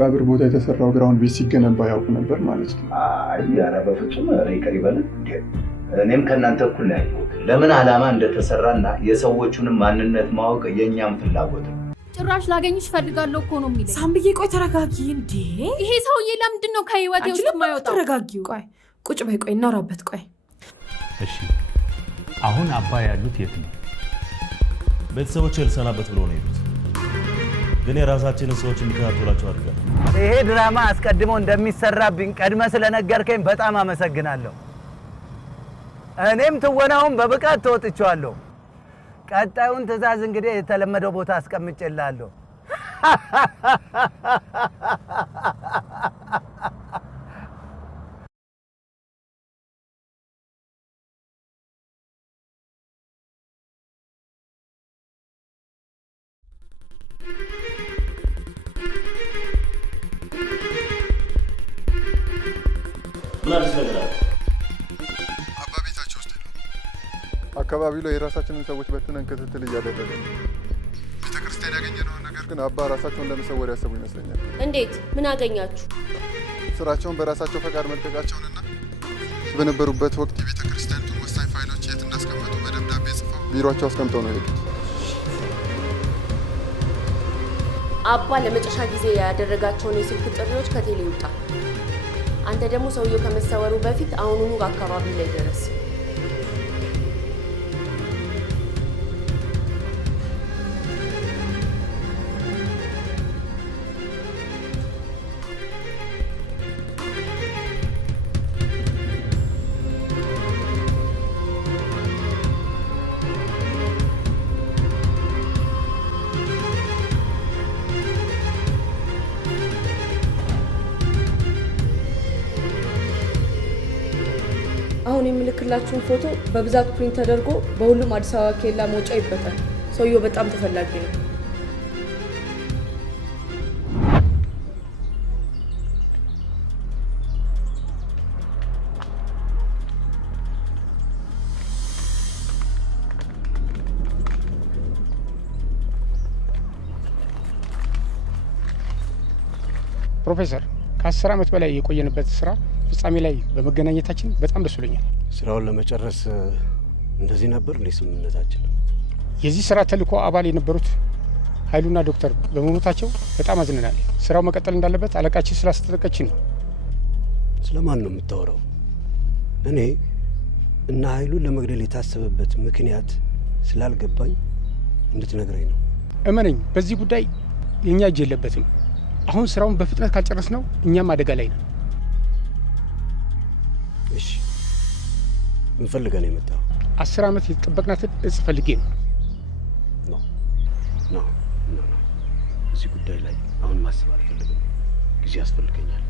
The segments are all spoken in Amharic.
መቃብር ቦታ የተሰራው ግራውንድ ቤት ሲገነባ ያውቁ ነበር ማለት ነው? አይ ኧረ በፍጹም ይቅር ይበለን። እኔም ከእናንተ እኩል ነው ያየሁት። ለምን ዓላማ እንደተሰራና የሰዎቹንም ማንነት ማወቅ የእኛም ፍላጎት ነው። ጭራሽ ላገኝሽ ፈልጋለሁ እኮ ነው የሚለኝ። ሳምብዬ ቆይ ተረጋጊ እንዴ! ይሄ ሰውዬ ለምንድን ነው ከህይወቴ ውስጥ የማይወጣው? ተረጋጊው። ቆይ ቁጭ በይ፣ ቆይ እናውራበት። ቆይ እሺ፣ አሁን አባይ ያሉት የት ነው? ቤተሰቦች ልሰናበት ብሎ ነው የሄዱት፣ ግን የራሳችንን ሰዎች እንዲከታተሏቸው አድርጋል። ይሄ ድራማ አስቀድሞ እንደሚሰራብኝ ቀድመ ስለነገርከኝ በጣም አመሰግናለሁ። እኔም ትወናውን በብቃት ተወጥቻለሁ። ቀጣዩን ትዕዛዝ እንግዲህ የተለመደው ቦታ አስቀምጬልሃለሁ። ምን አዲስ ነገር አለ? አባ ቤታቸው ውስጥ ነው። አካባቢው ላይ የራሳችንን ሰዎች በትነን ክትትል እያደረግን ነው። ቤተክርስቲያን ያገኘነውን ነገር ግን አባ ራሳቸውን ለመሰወር ያሰቡ ይመስለኛል። እንዴት? ምን አገኛችሁ? ስራቸውን በራሳቸው ፈቃድ መልቀቃቸውንና በነበሩበት ወቅት የቤተክርስቲያኒቱን ወሳኝ ፋይሎች የት እንዳስቀመጡ በደብዳቤ ጽፈው ቢሮአቸው አስቀምጠው ነው የሄዱት። አባ ለመጨረሻ ጊዜ ያደረጋቸውን የስልክ ጥሪዎች ከቴሌ ይውጣ። አንተ ደግሞ ሰውየው ከመሰወሩ በፊት አሁኑኑ አካባቢ ላይ ደረስ። አሁን የምልክላችሁን ፎቶ በብዛት ፕሪንት ተደርጎ በሁሉም አዲስ አበባ ኬላ መውጫ ይበታል። ሰውየው በጣም ተፈላጊ ነው። ፕሮፌሰር ከ10 ዓመት በላይ የቆየንበት ስራ ፍጻሜ ላይ በመገናኘታችን በጣም ደስ ብሎኛል። ስራውን ለመጨረስ እንደዚህ ነበር እንዴ ስምምነታችን? የዚህ ስራ ተልእኮ አባል የነበሩት ኃይሉና ዶክተር በመሞታቸው በጣም አዝነናል። ስራው መቀጠል እንዳለበት አለቃችን ስላስጠነቀችን ነው። ስለማን ነው የምታወራው? እኔ እና ኃይሉን ለመግደል የታሰበበት ምክንያት ስላልገባኝ እንድትነግረኝ ነው። እመነኝ፣ በዚህ ጉዳይ የእኛ እጅ የለበትም። አሁን ስራውን በፍጥነት ካልጨረስ ነው እኛም አደጋ ላይ ነን። እሺ፣ ምን ፈልገህ ነው የመጣው? 10 ዓመት የተጠበቅናትን እጽ ፈልጌ ነው። ኖ እዚህ ጉዳይ ላይ አሁን ማሰብ አልፈልግም። ጊዜ ያስፈልገኛል።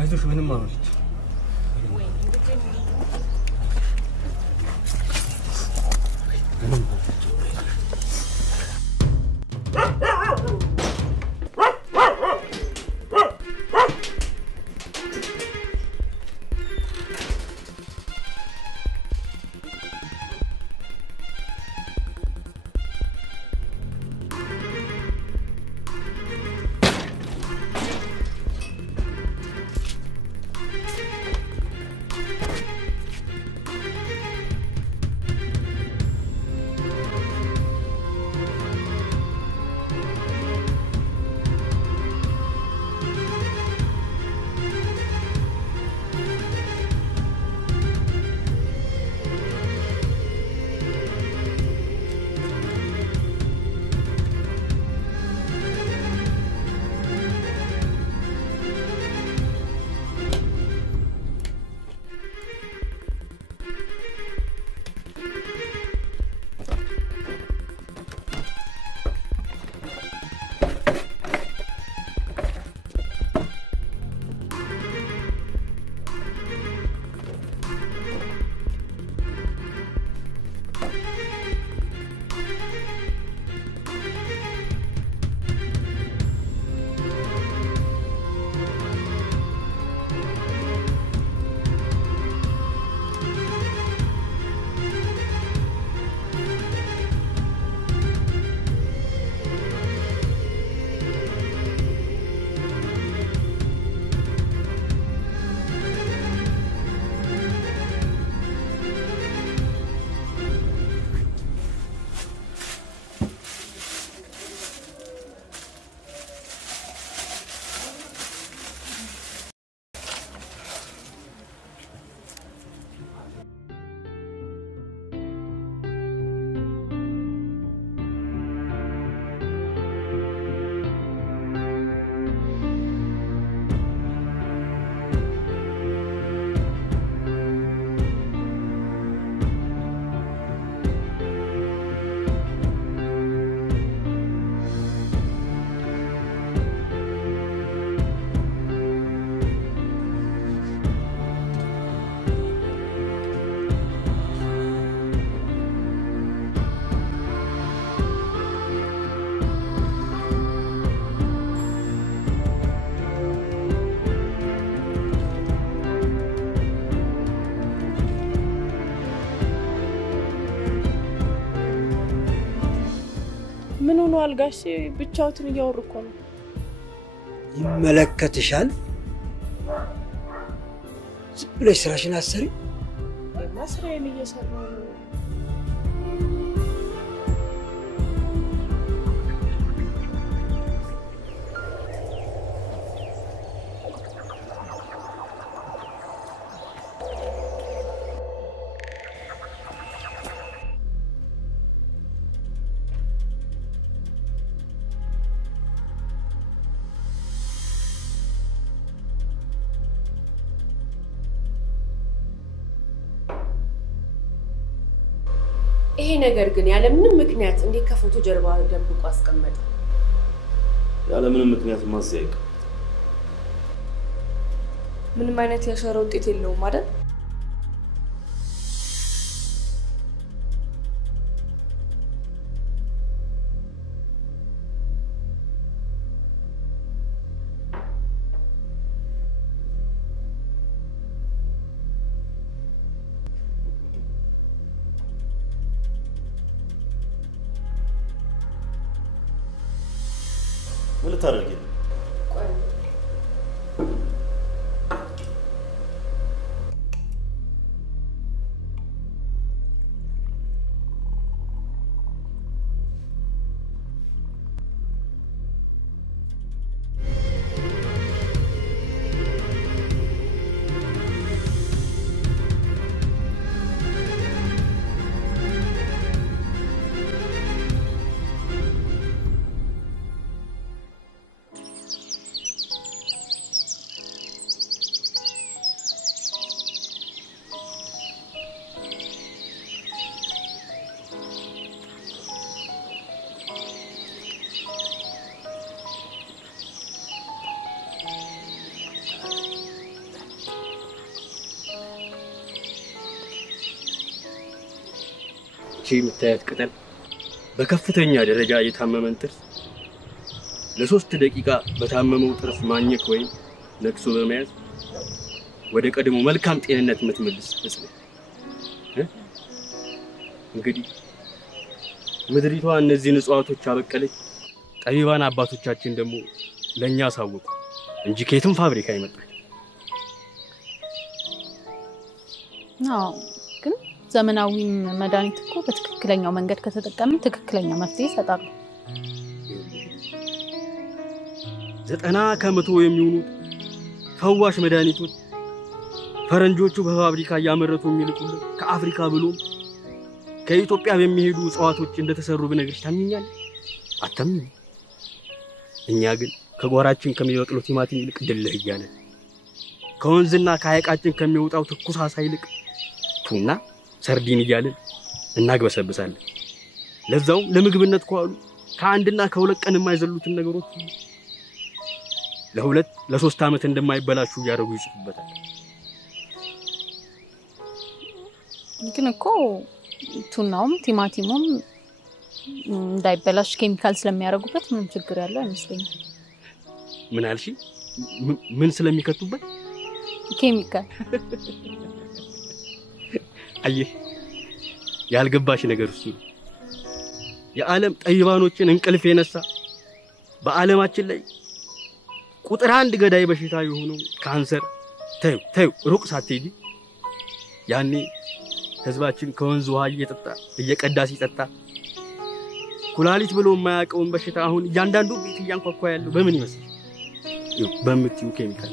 አይዞሽ ምንም አልሆነች። ምን ሆኗል ጋሼ? ብቻውትን እያወሩ እኮ ነው። ይመለከትሻል። ዝም ብለሽ ስራሽን አሰሪ። ስራዬን እየሰራሁ ነው። ይሄ ነገር ግን ያለምንም ምክንያት እንዴት ከፎቶ ጀርባ ደብቆ አስቀመጠ? ያለምንም ምክንያት ማስያየቅ ምንም አይነት ያሻራ ውጤት የለውም አይደል? ምን ልታደርጊ? የምታያት ቅጠል በከፍተኛ ደረጃ የታመመን ጥርስ ለ3 ደቂቃ በታመመው ጥርስ ማኘክ ወይም ነክሶ በመያዝ ወደ ቀድሞ መልካም ጤንነት የምትመልስ እጽ ነው። እንግዲህ ምድሪቷ እነዚህን እጽዋቶች አበቀለች። ጠቢባን አባቶቻችን ደግሞ ለኛ አሳወቁ እንጂ ከየትም ፋብሪካ አይመጣም። አዎ ግን ዘመናዊ መድኃኒት እኮ በትክክለኛው መንገድ ከተጠቀምን ትክክለኛ መፍትሄ ይሰጣሉ። 90% የሚሆኑት ፈዋሽ መድኃኒቶች ፈረንጆቹ በፋብሪካ እያመረቱ የሚልኩልን ከአፍሪካ ብሎም ከኢትዮጵያ በሚሄዱ እጽዋቶች እንደተሰሩ ብነግርሽ ታምኛለሽ? አታምኚም። እኛ ግን ከጓራችን ከሚበቅለው ቲማቲም ይልቅ ድልህ እያለን ከወንዝና ከሐይቃችን ከሚወጣው ትኩስ ዓሳ ይልቅ ቱና ሰርዲን እያለን እናግበሰብሳለን። ለዛው ለምግብነት ከዋሉ ከአንድና ከሁለት ቀን የማይዘሉትን ነገሮች ለ2 ዓመት እንደማይበላሹ እያደረጉ ይጽፉበታል። ግን እኮ ቱናውም ቲማቲሙም እንዳይበላሽ ኬሚካል ስለሚያደርጉበት ምንም ችግር ያለው አይመስለኝም። ምን አልሽ? ምን ስለሚከቱበት? ኬሚካል። አየህ፣ ያልገባሽ ነገር እሱ ነው። የዓለም ጠይባኖችን እንቅልፍ የነሳ በዓለማችን ላይ ቁጥር 1 ገዳይ በሽታ የሆነው ካንሰር ተይው ሩቅ ሳትሄጂ ያኔ ህዝባችን ከወንዝ ውሃ እየቀዳ ሲጠጣ ኩላሊት ብሎ የማያውቀውን በሽታ አሁን እያንዳንዱ ቤት እያንኳኳ ያለው በምን ይመስል? በምትዩ ኬሚካል።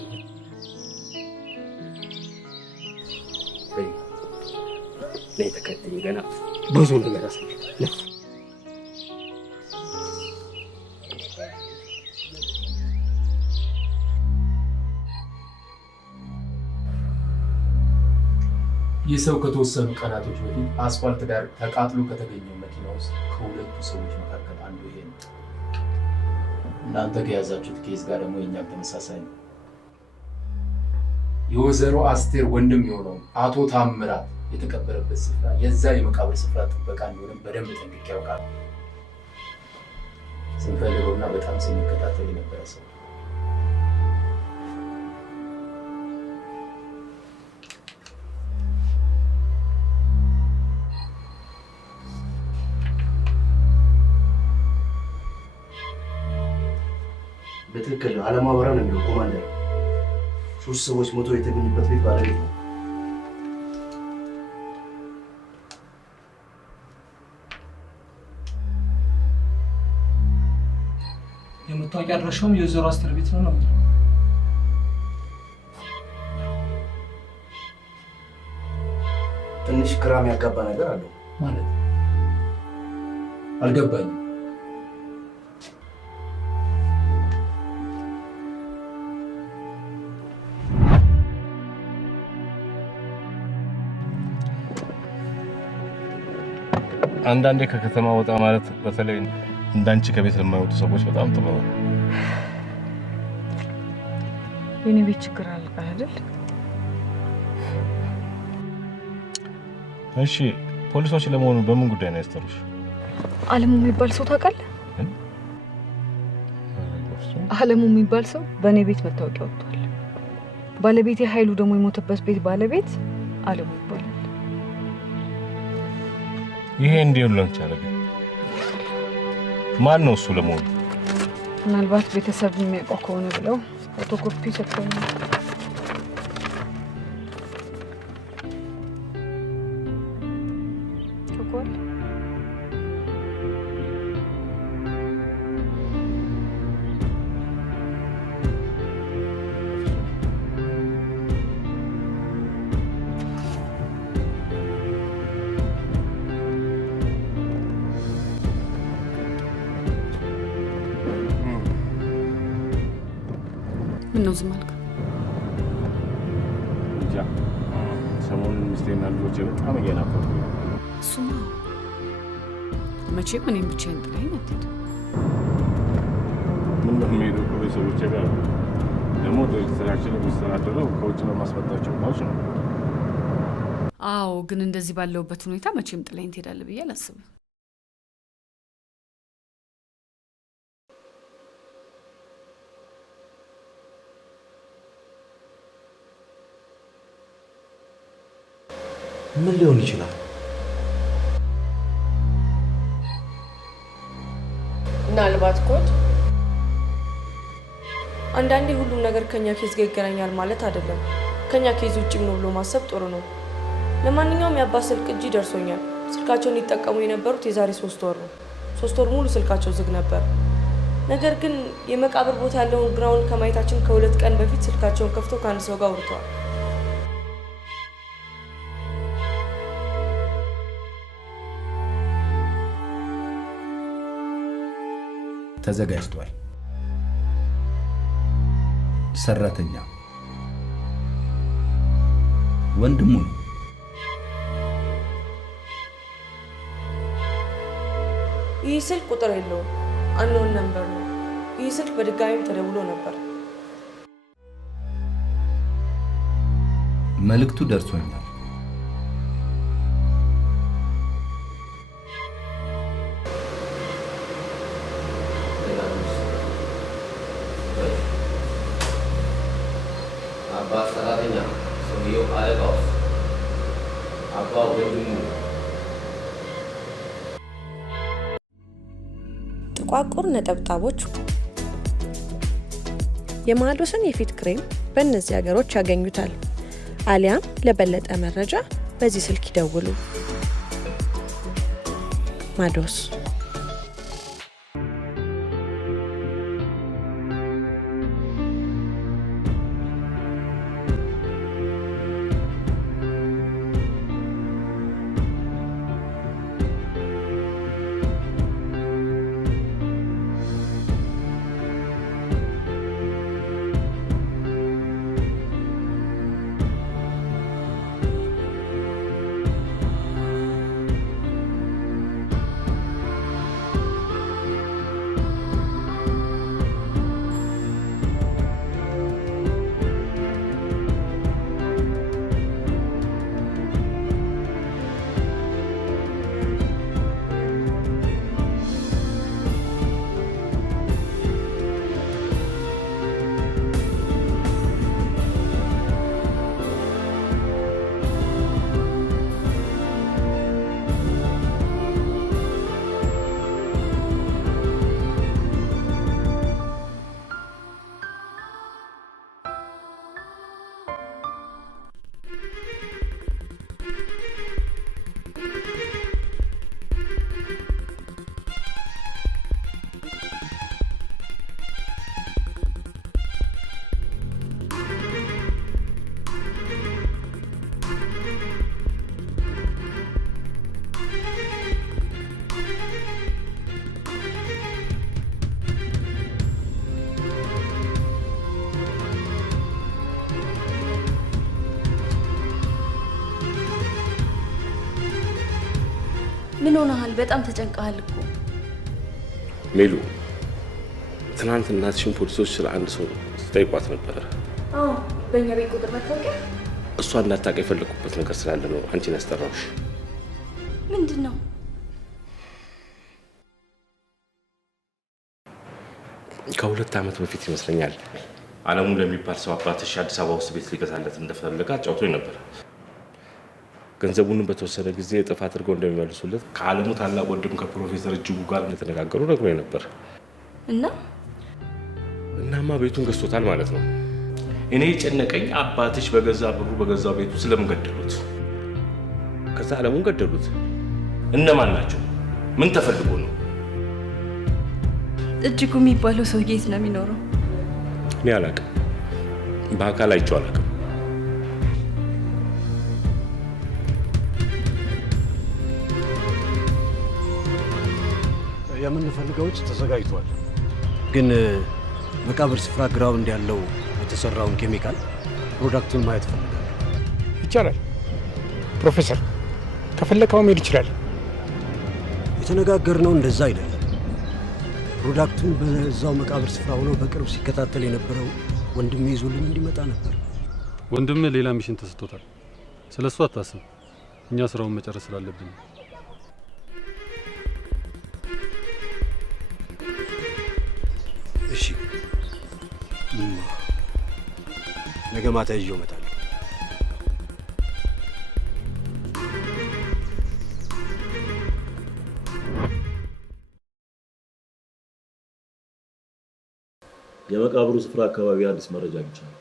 ነይ ተከተኝ፣ ገና ብዙ ነገር አሳይሻለሁ። ይህ ሰው ከተወሰኑ ቀናቶች በፊት አስፋልት ዳር ተቃጥሎ ከተገኘው መኪና ውስጥ ከሁለቱ ሰዎች መካከል አንዱ ይሄ ነው። እናንተ ከያዛችሁት ኬዝ ጋር ደግሞ የኛም ተመሳሳይ ነው። የወይዘሮ አስቴር ወንድም የሆነው አቶ ታምራት የተቀበረበት ስፍራ የዛ የመቃብር ስፍራ ጥበቃ እንደሆነ በደንብ ጠንቅቄ ያውቃለሁ። ስንፈልገውና በጣም ስንከታተል የነበረ ሰው። በትክክል አለማወራ ነው የሚለው ኮማንደር። 3 ሰዎች ሞቶ የተገኙበት ቤት ባለቤት ነው። የመታወቂያ አድራሻውም የወይዘሮ አስቴር ቤት ነው። ትንሽ ግራም ያጋባ ነገር አለው ማለት አልገባኝም። አንዳንዴ ከከተማ ወጣ ማለት በተለይ እንዳንቺ ከቤት ለማይወጡ ሰዎች በጣም ጥሩ ነው። የኔ ቤት ችግር አለ አይደል? እሺ ፖሊሶች ለመሆኑ በምን ጉዳይ ነው ያስተሩሽ? አለሙ የሚባል ሰው ታውቃለህ? አለሙ የሚባል ሰው በእኔ ቤት መታወቂያ ወጥቷል። ባለቤቴ ኃይሉ ደግሞ የሞተበት ቤት ባለቤት አለሙ ይባላል። ይሄ እንዴት ሊሆን ቻለ? ማን ነው እሱ ለመሆኑ? ምናልባት ቤተሰብ የሚያውቀው ከሆነ ብለው ፎቶኮፒ ሰጥተውኝ። ቸኮል ነው ዝም አልክ? ያ ሰሞኑን ሚስቴና ልጆቼ በጣም እየናፈቁ ነው። እሱማ መቼም እኔም ብቻዬን ጥላኝ አትሄድም። ምን ነው የሚሄደው ከቤተሰቦቼ ጋር ደግሞ ድርጅታችን የሚስተዳደረው ከውጭ በማስመጣቸው እቃዎች ነው። አዎ፣ ግን እንደዚህ ባለውበት ሁኔታ መቼም ጥላኝ ትሄዳለህ ብዬ አላስብም። ምን ሊሆን ይችላል? ምናልባት ኮድ አንዳንዴ ሁሉም ነገር ከኛ ኬዝ ጋር ይገናኛል ማለት አይደለም። ከኛ ኬዝ ውጭም ነው ብሎ ማሰብ ጥሩ ነው። ለማንኛውም የአባ ስልክ እጅ ደርሶኛል። ስልካቸውን ሊጠቀሙ የነበሩት የዛሬ 3 ወር ነው። 3 ወር ሙሉ ስልካቸው ዝግ ነበር። ነገር ግን የመቃብር ቦታ ያለውን ግራውንድ ከማየታችን ከ2 ቀን በፊት ስልካቸውን ከፍተው ከአንድ ሰው ጋር አውርተዋል። ተዘጋጅቷል። ሰራተኛ ወንድሙ ነው። ይህ ስልክ ቁጥር የለውም፣ አንኖን ነምበር ነው። ይህ ስልክ በድጋሚም ተደውሎ ነበር። መልእክቱ ደርሶኛል። ጥቋቁር ነጠብጣቦች የማዶስን የፊት ክሬም በእነዚህ ሀገሮች ያገኙታል። አሊያም ለበለጠ መረጃ በዚህ ስልክ ይደውሉ። ማዶስ ሆነሃል? በጣም ተጨንቀሃል እኮ ሜሉ። ትናንት እናትሽን ፖሊሶች ስለ አንድ ሰው ሲጠይቋት ነበረ። አዎ፣ በእኛ ቤት ቁጥር መታወቂያ እሷ እንዳታውቅ የፈለኩበት ነገር ስላለ ነው አንቺን ያስጠራሁሽ። ምንድን ነው? ከሁለት ዓመት በፊት ይመስለኛል አለሙ ለሚባል ሰው አባትሽ አዲስ አበባ ውስጥ ቤት ሊገዛለት እንደፈለገ አጫውቶኝ ነበር። ገንዘቡን በተወሰነ ጊዜ እጥፍ አድርገው እንደሚመልሱለት ከአለሙ ታላቅ ወንድም ከፕሮፌሰር እጅጉ ጋር እንደተነጋገሩ ነግሮኝ ነበር። እናማ ቤቱን ገዝቶታል ማለት ነው። እኔ ጨነቀኝ። አባትሽ በገዛ ብሩ በገዛው ቤቱ ስለምን ገደሉት? ከዛ አለሙን ገደሉት። እነማን ናቸው? ምን ተፈልጎ ነው? እጅጉ የሚባለው ሰውዬ የት ነው የሚኖረው? እኔ አላውቅም። በአካል አይቼው አላውቅም። የምንፈልገው እጭ ተዘጋጅቷል። ግን መቃብር ስፍራ ግራውንድ ያለው የተሰራውን ኬሚካል ፕሮዳክቱን ማየት ፈልጋለሁ። ይቻላል ፕሮፌሰር፣ ከፈለከው መሄድ ይችላል። የተነጋገርነው እንደዛ አይደለም። ፕሮዳክቱን በዛው መቃብር ስፍራ ሆኖ በቅርብ ሲከታተል የነበረው ወንድሜ ይዞልን እንዲመጣ ነበር። ወንድሜ ሌላ ሚሽን ተሰጥቶታል። ስለሱ አታስብ፣ እኛ ስራውን መጨረስ ስላለብን። እሺ፣ ነገ ማታ ይዤው እመጣለሁ። የመቃብሩ ስፍራ አካባቢ አዲስ መረጃ አግኝቻለሁ።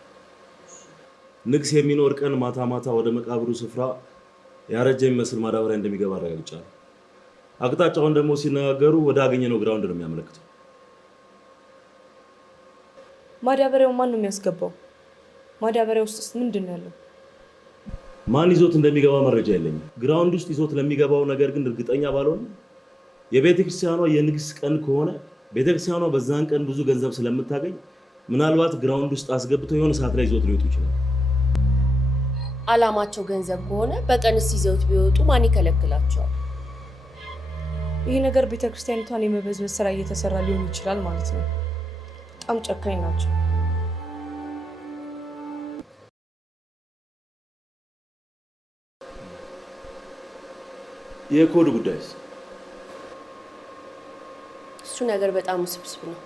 ንግስ የሚኖር ቀን ማታ ማታ ወደ መቃብሩ ስፍራ ያረጀ የሚመስል ማዳበሪያ እንደሚገባ አረጋግጫለሁ። አቅጣጫውን ደግሞ ሲነጋገሩ ወደ አገኘነው ግራውንድ ነው የሚያመለክተው። ማዳበሪያው ማን ነው የሚያስገባው? ማዳበሪያ ውስጥ ምንድን ነው ያለው? ማን ይዞት እንደሚገባ መረጃ የለኝም። ግራውንድ ውስጥ ይዞት ለሚገባው ነገር ግን እርግጠኛ ባልሆንም የቤተክርስቲያኗ የንግስ ቀን ከሆነ ቤተክርስቲያኗ በዛን ቀን ብዙ ገንዘብ ስለምታገኝ ምናልባት ግራውንድ ውስጥ አስገብተው የሆነ ሰዓት ላይ ይዞት ሊወጡ ይችላል። አላማቸው ገንዘብ ከሆነ በቀንስ ይዘውት ቢወጡ ማን ይከለክላቸዋል? ይሄ ነገር ቤተክርስቲያኒቷን የመበዝበዝ ስራ እየተሰራ ሊሆን ይችላል ማለት ነው። በጣም ጨካኝ ናቸው። የኮድ ጉዳይስ? እሱ ነገር በጣም ውስብስብ ነው።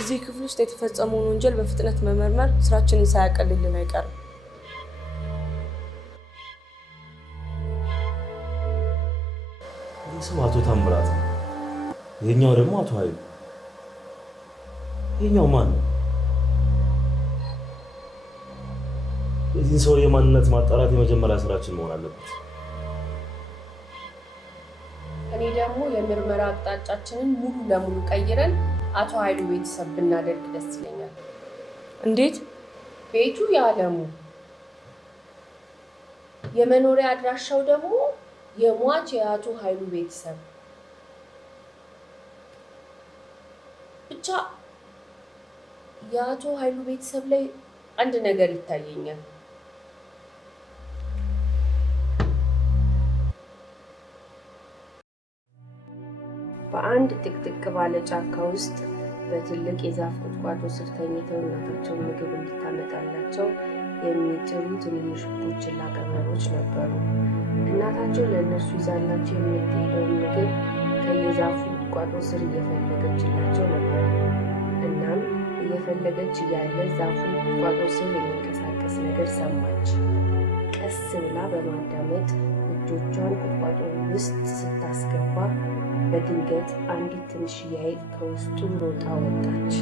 እዚህ ክፍል ውስጥ የተፈጸመውን ወንጀል በፍጥነት መመርመር ስራችንን ሳያቀልልን አይቀርም። ይህ ሰው አቶ ታምራት ነው። ይሄኛው ደግሞ አቶ ኃይሉ። ይሄኛው ማን ነው? የዚህን ሰው የማንነት ማጣራት የመጀመሪያ ስራችን መሆን አለበት። እኔ ደግሞ የምርመራ አቅጣጫችንን ሙሉ ለሙሉ ቀይረን አቶ ኃይሉ ቤተሰብ ብናደርግ ደስ ይለኛል። እንዴት? ቤቱ የዓለሙ፣ የመኖሪያ አድራሻው ደግሞ የሟች የአቶ ኃይሉ ቤተሰብ። ብቻ የአቶ ኃይሉ ቤተሰብ ላይ አንድ ነገር ይታየኛል። በአንድ ጥቅጥቅ ባለ ጫካ ውስጥ በትልቅ የዛፍ ቁጥቋጦ ስር ተኝተው እናታቸውን ምግብ እንድታመጣላቸው የሚጥሉ ትንንሽ ወፎችና ቀበሮች ነበሩ። እናታቸው ለእነርሱ ይዛላቸው የምትሄደውን ምግብ ከየዛፉ ቁጥቋጦ ስር እየፈለገችላቸው ነበር። እናም እየፈለገች እያለ ዛፉ ቁጥቋጦ ስር የሚንቀሳቀስ ነገር ሰማች። ቀስ ብላ በማዳመጥ እጆቿን ቁጥቋጦ ውስጥ ስታስገባ በድንገት አንዲት ትንሽዬ አይጥ ከውስጡ ሮጣ ወጣች።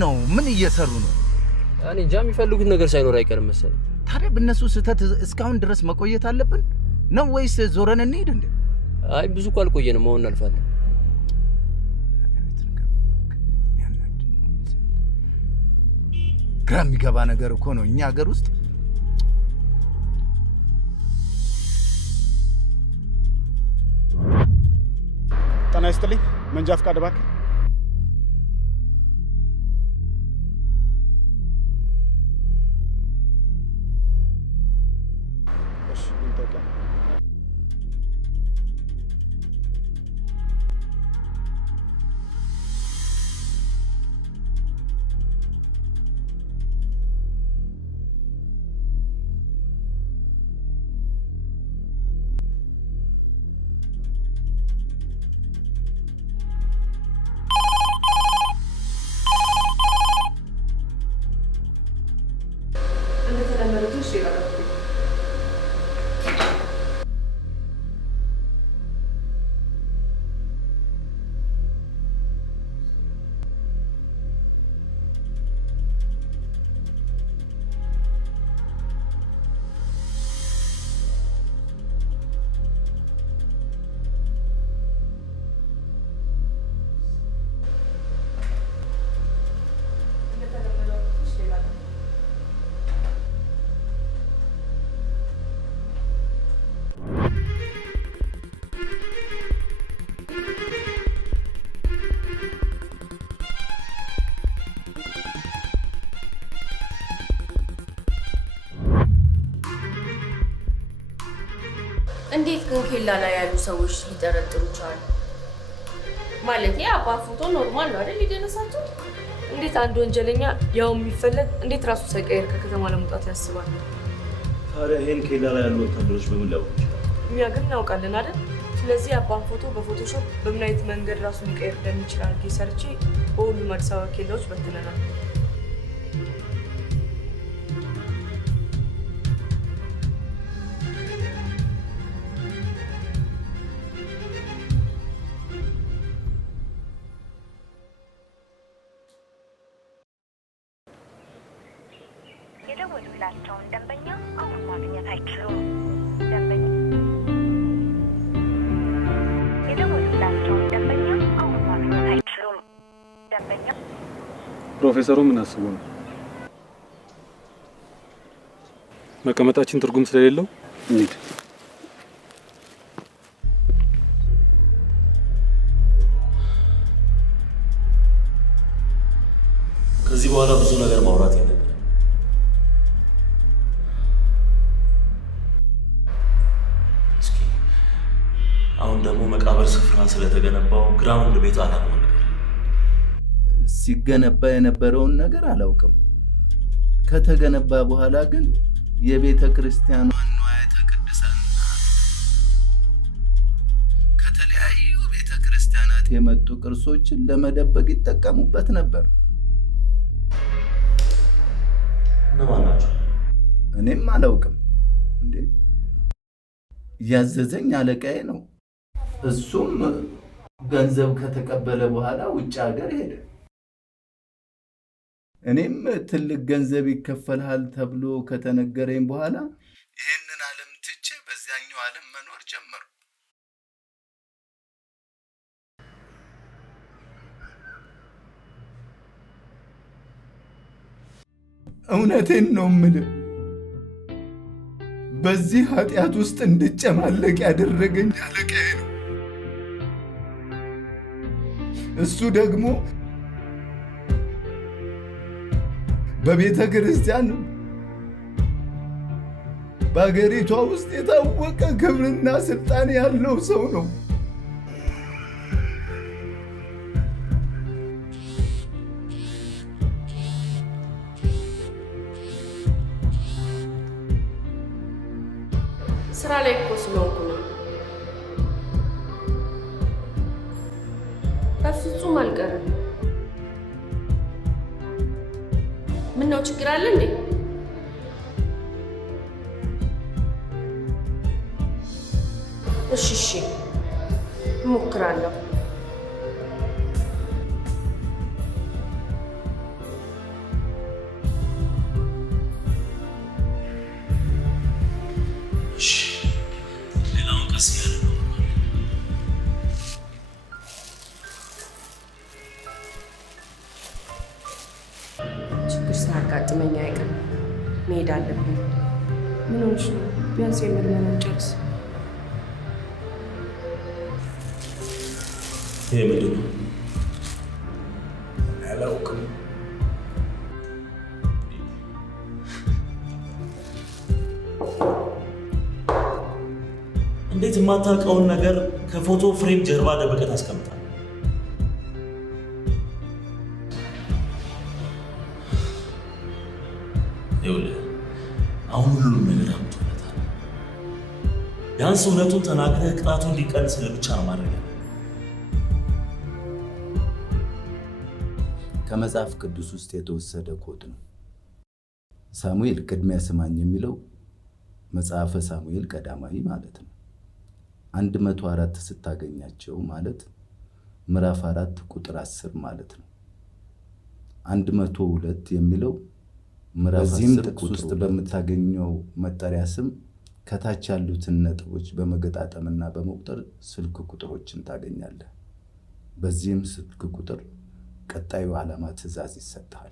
ነው ምን እየሰሩ ነው? እኔ እንጃ የሚፈልጉት ነገር ሳይኖር አይቀርም መሰለኝ። ታዲያ በእነሱ ስህተት እስካሁን ድረስ መቆየት አለብን ነው ወይስ ዞረን እንሂድ እንዴ? አይ ብዙ እኮ አልቆየንም፣ አሁን እናልፋለን። ግራ የሚገባ ነገር እኮ ነው እኛ ሀገር ውስጥ። ጤና ይስጥልኝ። መንጃ ፈቃድ እባክህ። እንዴት ግን ኬላ ላይ ያሉ ሰዎች ሊጠረጥሩ ቻሉ? ማለት አባ ፎቶ ኖርማል ነው አይደል? ሊደነሳቸው እንዴት አንድ ወንጀለኛ ያው የሚፈለግ እንዴት ራሱ ሳይቀየር ከከተማ ለመውጣት ያስባል? ታዲያ ይሄን ኬላ ላይ ያሉ ወታደሮች በምን ሊያውቁ ይችላል? እኛ ግን እናውቃለን አይደል? ስለዚህ አባን ፎቶ በፎቶሾፕ በምን አይነት መንገድ ራሱ ሊቀየር እንደሚችል አድርጌ ሰርቼ በሁሉም አዲስ አበባ ኬላዎች በትነናል። የደወሉላቸውን ደንበኛ አሁን ማግኘት አይችሉም። የደወሉላቸውን ደንበኛ አሁን ማግኘት አይችሉም። ፕሮፌሰሩ ምን አስቡ ነው? መቀመጣችን ትርጉም ስለሌለው እንሂድ። ከዚህ በኋላ ብዙ ነገር ማውራት የለም። እስኪ አሁን ደግሞ መቃብር ስፍራ ስለተገነባው ግራውንድ ቤት አላማው ነገር ሲገነባ የነበረውን ነገር አላውቅም። ከተገነባ በኋላ ግን የቤተ ክርስቲያኗን ንዋያተ ቅድሳትና ከተለያዩ ቤተ ክርስቲያናት የመጡ ቅርሶችን ለመደበቅ ይጠቀሙበት ነበር። እነማን ናቸው? እኔም አላውቅም። እንዴ ያዘዘኝ አለቃዬ ነው። እሱም ገንዘብ ከተቀበለ በኋላ ውጭ ሀገር ሄደ። እኔም ትልቅ ገንዘብ ይከፈልሃል ተብሎ ከተነገረኝ በኋላ ይህንን ዓለም ትቼ በዚያኛው ዓለም መኖር ጀመሩ። እውነቴን ነው የምልህ። በዚህ ኃጢአት ውስጥ እንድጨማለቅ ያደረገኝ አለቃዬ ነው። እሱ ደግሞ በቤተ ክርስቲያን በአገሪቷ ውስጥ የታወቀ ክብርና ስልጣን ያለው ሰው ነው። ስራ ላይ እኮ ስለሆንኩ ነው። በፍጹም አልቀርም። ምነው ችግር አለ እንዴ? እሺ እሞክራለሁ። ሌላውን ቀስ ያለ ነው። ችግር ሳያጋጥመኝ አይቀርም። መሄድ አለብኝ። ምን ሆንሽ ነው? ቢያንስ የምርመራውን ጨርስ። ይሄ ምንድን ነው? አላውቅም። እንዴት የማታውቀውን ነገር ከፎቶ ፍሬም ጀርባ ደብቀህ ታስቀምጣለህ? ይኸውልህ አሁን ሁሉንም ነገር አምጥቶለታል። ቢያንስ እውነቱን ተናግረህ ቅጣቱ እንዲቀንስልህ ብቻ ነው ማድረግ ያለው። ከመጽሐፍ ቅዱስ ውስጥ የተወሰደ ኮድ ነው። ሳሙኤል ቅድሚያ ስማኝ የሚለው መጽሐፈ ሳሙኤል ቀዳማዊ ማለት ነው። 104 ስታገኛቸው ማለት ምዕራፍ 4 ቁጥር 10 ማለት ነው። 102 የሚለው ምዕራፍ 10 ጥቅስ ውስጥ በምታገኘው መጠሪያ ስም ከታች ያሉትን ነጥቦች በመገጣጠምና በመቁጠር ስልክ ቁጥሮችን ታገኛለህ። በዚህም ስልክ ቁጥር ቀጣዩ ዓላማ ትዕዛዝ ይሰጣል።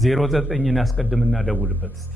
ዜሮ 9ን ያስቀድምና ደውልበት እስቲ።